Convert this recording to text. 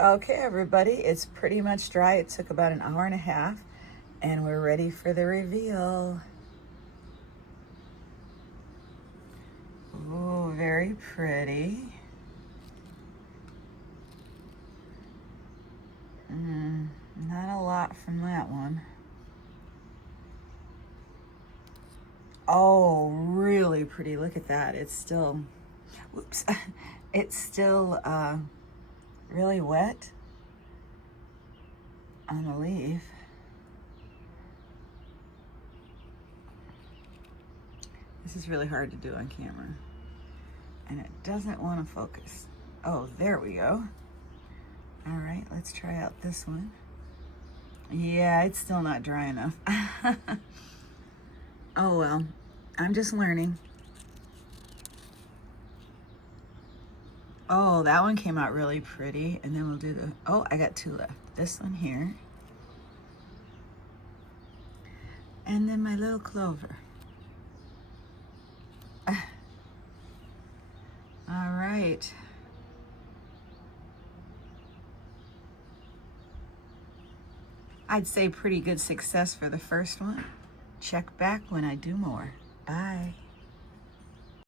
Okay, everybody, it's pretty much dry. It took about an hour and a half, and we're ready for the reveal. Ooh, very pretty. Not a lot from that one. Oh, really pretty. Look at that. It's still, whoops, it's still really wet on the leaf. This is really hard to do on camera. And it doesn't want to focus. Oh, there we go. All right, let's try out this one. Yeah, it's still not dry enough. Oh well, I'm just learning. Oh, that one came out really pretty. And then we'll do the, oh, I got two left. This one here. And then my little clover. All right. I'd say pretty good success for the first one. Check back when I do more. Bye.